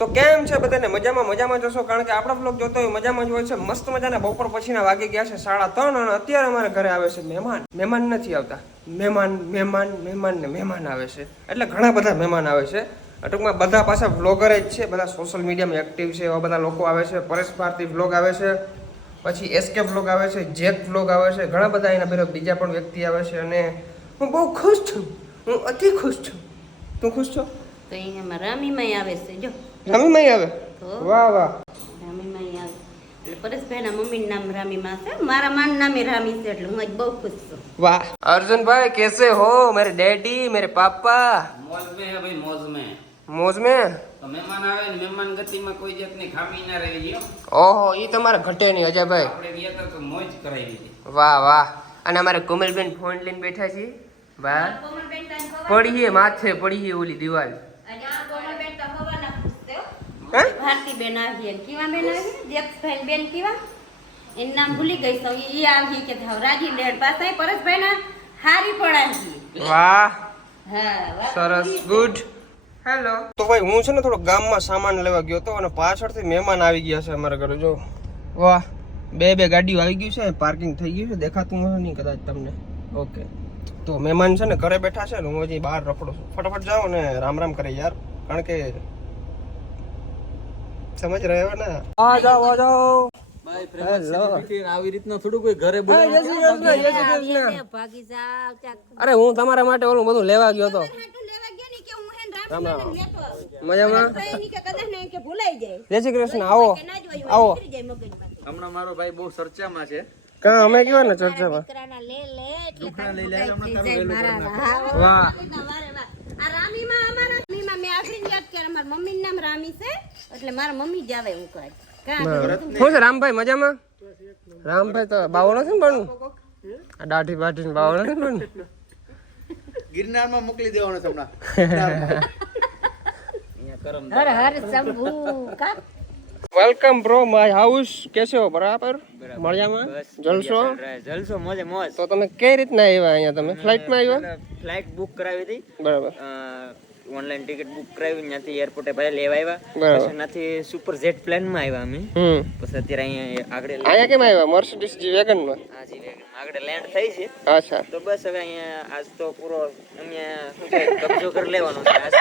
તો કેમ છે બધાને મજામાં જશો કારણ કે આપણા બ્લોગ જોતો હોય મજામાં જ હોય છે મસ્ત મજાના બપોર પછીના વાગી ગયા છે 3:30 અને અત્યારે અમારા ઘરે આવે છે મહેમાન નથી આવતા મહેમાન આવે છે એટલે ઘણા બધા મહેમાન આવે છે ટૂંકમાં બધા પાછા વ્લોગર જ છે બધા સોશિયલ મીડિયામાં એક્ટિવ છે એવા બધા લોકો આવે છે પરેશ ભારતી વ્લોગ આવે છે પછી એસકે વ્લોગ આવે છે જેક વ્લોગ આવે છે ઘણા બધા એના બીજા પણ વ્યક્તિ આવે છે અને હું બહુ ખુશ છું હું અતિ ખુશ છું તું ખુશ છો તો અહીંયા રામીમાઈ આવે છે જો રામીમાઈ આવે વાહ વાહ રામીમાઈ આવે એટલે પરેશભાઈના મમ્મીનું નામ રામીમા છે મારા માન નામે રામી છે એટલે હું આજ બહુ ખુશ છું वाह अर्जुन भाई कैसे हो मेरे डैडी मेरे पापा मौज में है भाई मौज में मौज में तो मेहमान આવે ને મહેમાન ગતિમાં કોઈ જાતની ખામી ના રહી ગયો ओहो ये તમારે ઘટે નહીં અજયભાઈ આપણે ગયા હતા તો મોજ કરાવી દીધી વાહ વાહ અને અમારે કોમલબેન ફોન લઈને બેઠા છે વાહ પડીએ માથે પડીએ ઓલી દિવાલ હે ભારતીબેન આવી કેવા બેન આવી જેક્સભાઈ બેન કેવા એનું નામ ભૂલી ગઈ તો ઈ આવી કે રાજી ડેડ પાસે પરેશભાઈના હારી પડાવી વાહ હા સરસ ગુડ હેલો તો ભાઈ હું છે ને થોડો ગામમાં સામાન લેવા ગયો હતો અને પાછળથી મહેમાન આવી ગયા છે અમારા ઘરે જો વાહ બે ગાડીઓ આવી ગયું છે પાર્કિંગ થઈ ગયું છે દેખાતું નહીં કદાચ તમને ઓકે તો મહેમાન છે ને ઘરે બેઠા છે ને હું હજી બહાર રખડું છું ફટાફટ જાઓ ને રામ કરે યાર કારણ કે સમજ રહ્યો ને આ જાઓ આવી રીતના થોડું કોઈ ઘરે ભાગી જાવ અરે હું તમારા માટે ઓલું બધું લેવા ગયો હતો રામ રામ મજામાં જય શ્રી કૃષ્ણ આવો આવો હમણાં મારો ભાઈ બહુ ચર્ચામાં છે કા અમે કેવા ને ચર્ચામાં વાહ આ રામીમાં અમારા રામીમાં મેં આખરી યાદ કે મારા મમ્મીનું નામ રામી છે એટલે મારા મમ્મી જ આવે એવું કહે શું છે રામભાઈ મજામાં રામભાઈ તો બાવો નથી ને બનવું આ દાઢી બાઢી બાવો નથી ને બનવું ગિરનારમાં મોકલી દેવાનો છે હમણાં હર હર શંભુ કા વેલકમ બ્રો માય હાઉસ કેસે હો બરાબર મળ્યામાં જલસો જલસો મોજે મોજ તો તમે કઈ રીતના આવ્યા અહીંયા તમે ફ્લાઇટમાં આવ્યા ફ્લાઇટ બુક કરાવી હતી બરાબર ઓનલાઈન ટિકિટ બુક કરાવી ત્યાંથી એરપોર્ટે ભાઈ લેવા આવ્યા બરાબર. પછી ત્યાંથી સુપર જેટ પ્લેનમાં આવ્યા અમે પછી અત્યારે અહીંયા આગળ અહીંયા કેમ આવ્યા મર્સિડીઝ જી વેગનમાં હાજી આગળ લેન્ડ થઈ છે અચ્છા તો બસ હવે અહીંયા આજ તો પૂરો અહીંયા શું કહેવાય, કબજો કરી લેવાનો છે આજ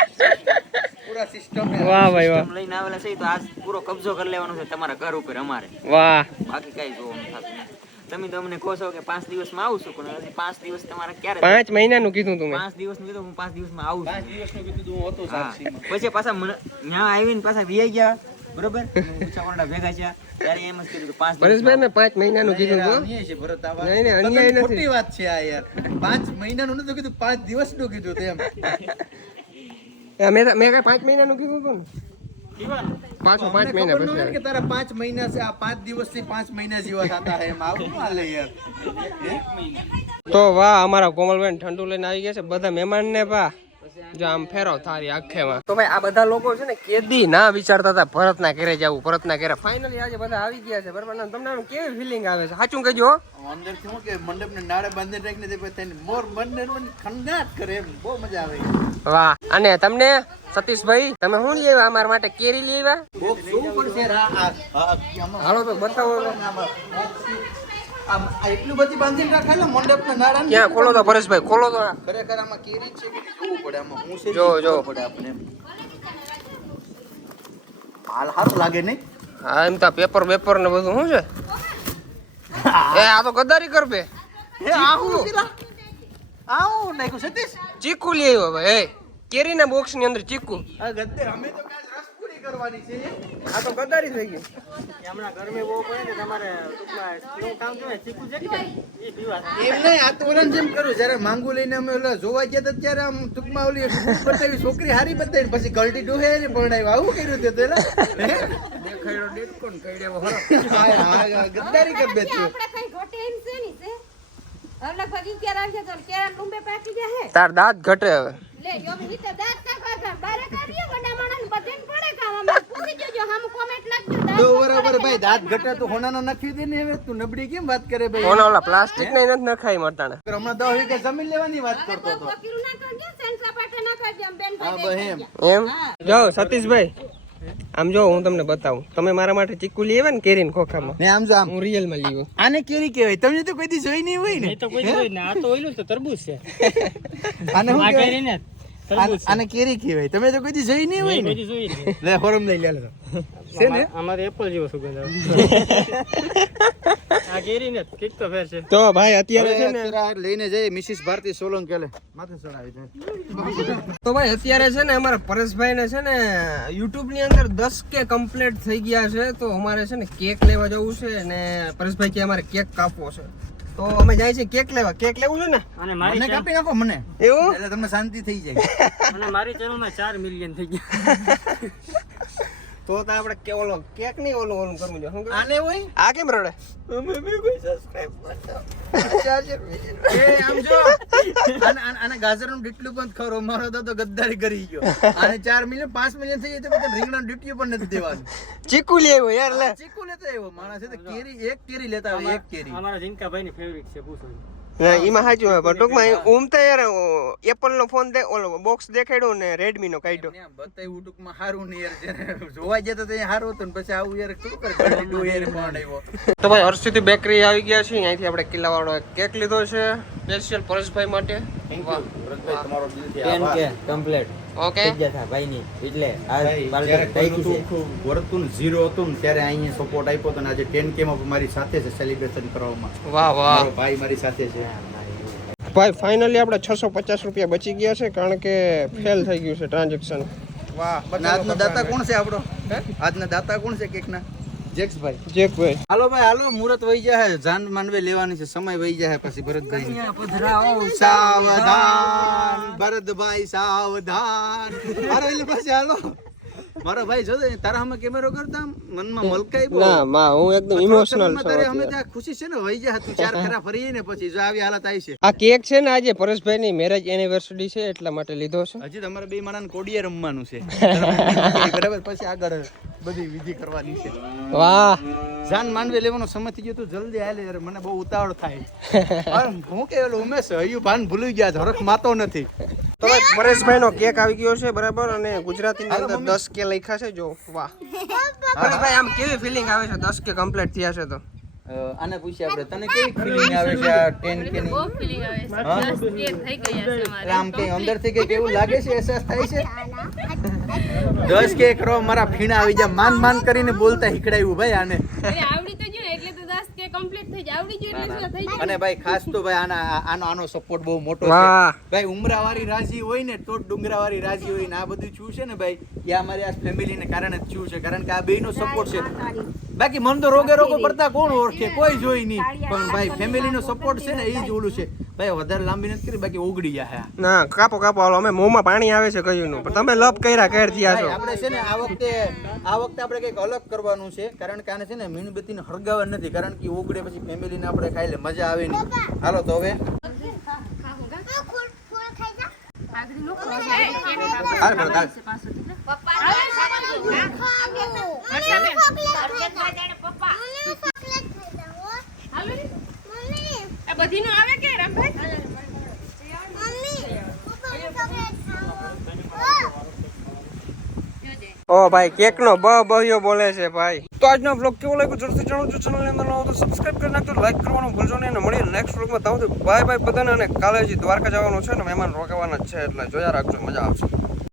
પૂરા સિસ્ટમ વાહ ભાઈ વાહ લઈને આવેલા છે તો આજ પૂરો કબજો કરી લેવાનો છે તમારા ઘર ઉપર અમારે વાહ બાકી કઈ જોવાનું થતું નથી. તમે તો અમને કહો છો કે 5 દિવસમાં આવું છું પણ હજી 5 દિવસ તમારે ક્યારે 5 મહિનાનું કીધું તમે 5 દિવસનું કીધું હું 5 દિવસમાં આવું છું. 5 દિવસનું કીધું હું હતો સાક્ષી. પછી પાછા ત્યાં આવીને પાછા વિયાઈ ગયા બરોબર ઊંચા કોરડા ભેગા છે ત્યારે એમ જ કીધું કે 5 પરેશભાઈ મેં 5 મહિનાનું કીધું હતું અન્યાય છે ભરત આ વાત. નહીં નહીં અન્યાય નથી ખોટી વાત છે આ યાર 5 મહિનાનું નતું કીધું 5 દિવસનું કીધું તેમ મેં કઈ 5 મહિનાનું કીધું હતું ને પાછું 5 મહિના ખબર ન હોય પછી કે તારા 5 મહિના છે આ 5 દિવસથી 5 મહિના જેવા થતા હે એમ આવું હાલે યાર તો વાહ અમારા કોમલબેન ઠંડુ લઈને આવી ગયા છે બધા મહેમાન ને પા જો આમ ફેરો થારી આખેમાં તો ભાઈ આ બધા લોકો છે ને કેદી ના વિચારતા હતા ભરતના ઘરે જવું ભરતના ઘરે ફાઇનલી આજે બધા આવી ગયા છે બરાબર ને તમને આમ કેવી ફિલિંગ આવે છે સાચું કહેજો અંદર થી હું કે મંડપને નાળે બાંધી રાખીને તે પછી તેને મોર બંને ખંડાટ કરે એમ બહુ મજા આવે વાહ અને તમને સતીશભાઈ તમે શું લઈ આવ્યા અમારા માટે કેરી લઈ આવ્યા બહુ સુપર છે હાલો તો બતાવો આમ એટલું બધી બાંધીને રાખેલા મંડપના નાળા ક્યાં ખોલો તો પરેશભાઈ ખોલો તો ખરેખર આમાં કેરી છે કે જોવું પડે આમાં હું છે જો પડે આપણે હાલ હારું લાગે નહીં હા એમ તો પેપર બેપર ને બધું શું છે એ આ તો ગદ્દારી કર બે હે આવું આવું નાખ્યું સતીશ ચીકુ લઈ આવ્યો ભાઈ કેરીના બોક્સ ની અંદર ચીકુ આ ગદ્દે અમે તો કાજ રસપુરી કરવાની છે આ તો ગદ્દારી થઈ ગઈ હમણાં ગરમી બહુ પડે ને તમારે ટૂંકમાં કેવું કામ કહેવાય ચીકુ છે કે એ પીવા એમ નહીં આ તો ઓલાને જેમ કરું જ્યારે માંગુ લઈને અમે ઓલા જોવા ગયા હતા ત્યારે આમ ટૂંકમાં ઓલી બતાવી છોકરી હારી બતાવી પછી ગલટી ડોહે ને પરણાવ્યું આવું કર્યું તે તેલા દેખાડ્યો ડેટ કોણ કઈડ્યો હરો હા ગદ્દારી કરી બેઠ્યો આપણે કઈ ઘોટે એમ છે ની છે હવે લગભગ ક્યારે આવશે તો કેરા લુંબે પાકી જાય તાર દાંત ઘટે હવે લે જો મી તો દાંત ના કાકા બારે કરીએ વડા માણસ બધેન પડે કામ અમે પૂછી જોજો હમ કોમેન્ટ લાગજો તો બરાબર ભાઈ દાંત ઘટા તો હોનાનો નાખી દે ને હવે તું નબળી કેમ વાત કરે ભાઈ કોના ઓલા પ્લાસ્ટિક ને નથી નખાઈ મરતાને હમણાં 10 વીઘા જમીન લેવાની વાત કરતો હતો વકીલ ના કરજો સેન્સા પાટે ના કરજો બેન હા ભાઈ એમ એમ જો સતીશભાઈ આમ જો હું તમને બતાવું, તમે મારા માટે ચીકુ લઈ આવ્યા ને કેરીન ખોખામાં, ને આમ જો આમ હું રિયલ માં લીધો. આને કેરી કહેવાય. તમે તો કોઈ દી જોઈ નહીં હોય ને. તો કોઈ જોઈ ને આ તો ઓઈલું તો તરબૂચ છે આને શું આ કહેવાય? કરી ને તરબૂચ આને કેરી કહેવાય. તમે તો કોઈ દી જોઈ નહીં હોય ને. કોઈ જોઈ ને લે ફોરમ લઈ લે લો. છે ને અમારે એપલ જેવો સુગંધ આવે આ કેરી ને કીક તો ફેર છે તો ભાઈ અત્યારે છે ને, અત્યારે લઈને જઈએ મિસિસ ભારતી સોલંકી લે માથે ચડાવી દે. તો ભાઈ અત્યારે છે ને અમારા પરેશભાઈ ને છે ને યુટ્યુબ ની અંદર 10K કમ્પ્લીટ થઈ ગયા છે. તો અમારે છે ને કેક લેવા જવું છે ને પરેશભાઈ કે અમારે કેક કાપવો છે. તો અમે જાય છે કેક લેવા. કેક લેવું છે ને? અને મને મારી કાપી નાખો મને, એવું? એટલે તમને શાંતિ થઈ જાય. અને મારી ચેનલ માં 4 મિલિયન થઈ ગયા તો આપણે કે ઓલો કેક નહીં ઓલું કરવું જોઈએ. શું કહેવાય? આને હોય આ કેમ રડે? અમે બી કોઈ સબસ્ક્રાઇબ કરતા. એ આમ જો આને ગાજરનું ડીટલું પણ ખરો મારો તો ગદ્દારી કરી ગયો. આને 4 મિલિયન 5 મિલિયન થઈ જાય તો પછી રીંગણાનું ડીટ્યું પણ નથી દેવાનું. ચીકુ લઈ આવ્યો યાર, લે. ચીકુ લેતો આવ્યો માણસ છે તો કેરી એક કેરી લેતા આવે, એક કેરી. અમારા જીનકા ભાઈ ની ફેવરિટ છે પૂછો ના એમાં સાચું હોય, પણ ટૂંકમાં ઓમ તો યાર એપલ નો ફોન ઓલો બોક્સ દેખાડ્યો ને રેડમી નો કાઢ્યો. ને બતાવ્યું ટૂંકમાં હારું ને યાર, જેને જોવા જતો તો અહીંયા હારું હતું ને પછી આવું યાર શું કરે ગળડી યાર ફોન આવ્યો. તો ભાઈ હર્ષિતી બેકરી આવી ગયા છે. અહીંથી આપણે કિલ્લાવાળો કેક લીધો છે સ્પેશિયલ પરેશભાઈ માટે. તમારો દિલથી 10K કમ્પ્લીટ ઓકે. થઈ ગયા હતા ભાઈની, એટલે આ ભાઈ, બાળક જ્યારે થઈ કોઈનું ગયું છે. તો વર્તું ને ઝીરો હતું ને ત્યારે અહીંયા સપોર્ટ આપ્યો હતો ને આજે 10K માં મારી સાથે છે સેલિબ્રેશન કરવામાં. વાહ વાહ મારો ભાઈ મારી સાથે છે. ભાઈ ફાઇનલી આપણે 650 રૂપિયા બચી ગયા છે કારણ કે ફેલ થઈ ગયું છે ટ્રાન્ઝેક્શન. વાહ. અને આજનો દાતા કોણ છે આપણો? આજના દાતા કોણ છે કેકના? જેક્સભાઈ. જેકભાઈ. હાલો ભાઈ હાલો, મુહૂર્ત વહી જાય, જાન માનવે લેવાની છે, સમય વહી જાય પછી ભરતભાઈ. સાવધાન ભરતભાઈ સાવધાન. અરે એટલે પછી હાલો મારો ભાઈ જો તારા અમે કેમેરો કરતા મનમાં મલકાઈ બહુ. ના માં હું એકદમ ઇમોશનલ છું તારે અમે અત્યારે. ત્યાં ખુશી છે ને વહી જાય, તું ચાર ખરા ફરીએ ને પછી જો આવી હાલત આવી છે. આ કેક છે ને આજે પરેશભાઈ ની મેરેજ એનિવર્સરી છે એટલા માટે લીધો છે. હજી તમારે બે માણસ કોડિયા રમવાનું છે બરાબર, પછી આગળ બધી વિધિ કરવાની છે. વાહ. જાન માનવે લેવાનો સમય થઈ ગયો, તું જલ્દી હાલે યાર, મને બહુ ઉતાવળ થાય. હું કે ઓલો ઉમેશ હયું ભાન ભૂલી ગયા, હરખ માતો નથી. તો ભાઈ પરેશભાઈ નો કેક આવી ગયો છે બરાબર, અને ગુજરાતી ની અંદર 10K લખ્યા છે જો. વાહ પરેશભાઈ, આમ કેવી ફિલિંગ આવે છે 10K કમ્પ્લીટ થયા છે તો? આને પૂછીએ આપણે, તને કેવી ફિલિંગ આવે છે આ 10K ની? ફીલિંગ આવે છે 10K થઈ ગયા છે અમારે. આમ કઈ અંદરથી કઈ કેવું લાગે છે, અહેસાસ થાય છે? 10K કરો મારા ફીણા આવી જાય, માન માન કરીને બોલતા શીખડાયું ભાઈ આને. એટલે આવડી તો ગયું એટલે તો 10K કમ્પ્લીટ થઈ જાય, આવડી ગયું એટલે શું થઈ જાય. અને ભાઈ ખાસ તો ભાઈ આનો સપોર્ટ બહુ મોટો છે વાહ. ભાઈ. ઉમરાવાળી રાજી હોય ને તો ડુંગરાવાળી રાજી હોય ને આ બધું છું છે ને ભાઈ, એ અમારી આ ફેમિલીને કારણે જ છું છે, કારણ કે આ બેયનો સપોર્ટ છે. બાકી મન તો રોગે રોગો પડતા કોણ ઓળખે, કોઈ જોઈ નહીં, પણ ભાઈ ફેમિલીનો સપોર્ટ છે ને એ જ ઓલું છે ભાઈ. વધારે લાંબી નથી કરી, બાકી ઓગળી જાય. ના કાપો કાપો, હાલો અમે મોંમાં પાણી આવે છે કયું નું, પણ તમે લપ કર્યા કર થયા છો. આપણે છે ને આ વખતે આપણે કંઈક અલગ કરવાનું છે, કારણ કે આને છે ને મીણબત્તીને હળગાવવા નથી, કારણ કે ઓગળે પછી ફેમિલીને આપણે ખાઈ લે મજા આવે નહીં. હાલો તો હવે હાલ ભરત, હાલ. આ બધીનું આવે કે રામભાઈ? ઓ ભાઈ કેક નો બહ્યો બોલે છે ભાઈ. તો આજનો બ્લોગ કેવો લાગ્યો જરૂરથી જણાવજો. ચેનલને અંદર નવો તો સબસ્ક્રાઇબ કરી નાખજો, લાઈક કરવાનું ભૂલજો નહીં, અને મળીએ નેક્સ્ટ બ્લોગમાં. તાવ બાય બાય બધાને. અને કાલે હજી દ્વારકા જવાનું છે ને, મહેમાન રોકાવાના જ છે, એટલે જોયા રાખજો, મજા આવશે.